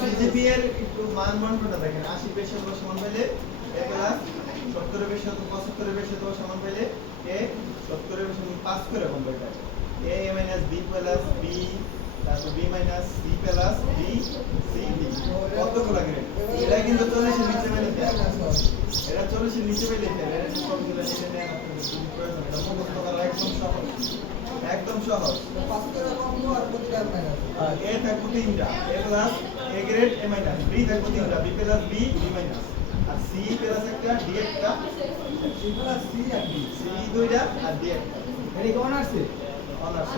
সিজিপিএর একটু মানদণ্ডটা দেখেন 80% সমান পেলে a প্লাস 70% 75% সমান পেলে a 70% পাস করে computer a minus b plus b তারপর b minus c plus b c d কতগুলো গ্রেড এটা কিন্তু 40 এর নিচে পেলে এটা 40 এর নিচে পেলে এর সবগুলো নিচে নেন আপনাদের যদি প্রয়োজন এটা মুখস্থ করা একদম সহজ পাস করে কম আর প্রতিটা মাইনাস a থাকবে তিনটা a plus a grade a minus b থাকবে তিনটা b plus b b minus আর c প্লাস একটা d একটা c প্লাস c আর d c দুইটা আর d একটা এটা কোন আছে অনার্স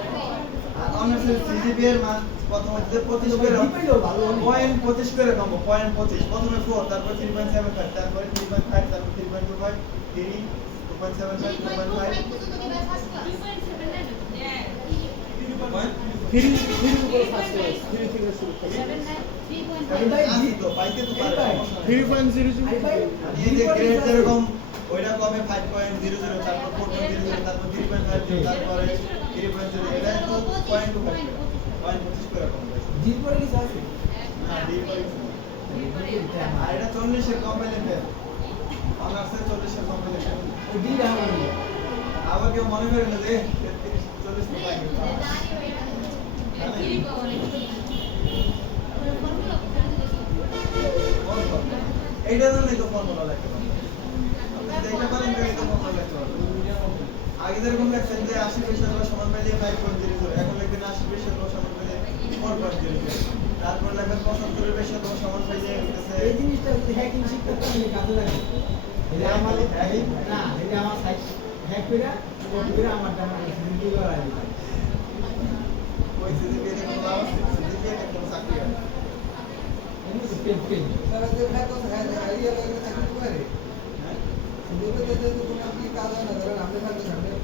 আর অনার্সের সিজিপিএ এর মান প্রথমে 25 করে পয়েন্ট 25 করে কমবো পয়েন্ট 25 প্রথমে 4 তারপর 3.75 তারপর 3.5 তারপর 3.25 3 ওইটা কমে 5.00 তারপর 4.00 তারপর 3.50 তারপরে 3.0 এটা তো পয়েন্ট 25 করে কম জি পরে কি আছে না ডি পরে আর এটা 40 এর কম পেলে ফেল অনার্সে 40 এর কম পেলে ফেল ডি রাখা আবার কেউ মনে করে না যে 40 তো পাই এইটা জন্যই তো ফর্মুলা লাগবে দেখতে পারেন যে এটা ফর্মুলা লাগবে আগে যেরকম দেখছেন যে 80% সমান পেলে 5.00 এখন লিখবেন 80% সমান পেলে 4.00 তারপর লিখবেন 75% সমান পেলে হইতেছে এই জিনিসটা যদি হ্যাকিং শিখতে তাহলে কাজে লাগে এটা আমার না এটা আমার সাইট হ্যাক কইরা কপি করে আমার ডাটা সিসিটিভি করা দিই ওই সিজিপিএ তে কোনো লাভ আছে সিজিপিএ তে কোনো চাকরি হয় না এমনি তো পেন তারা যে হ্যাক করে হ্যাক ইয়া করে চাকরি করে হ্যাঁ সিজিটিভি তে তো কোনো কি কাজ হয় না ধরেন আপনি থাকতে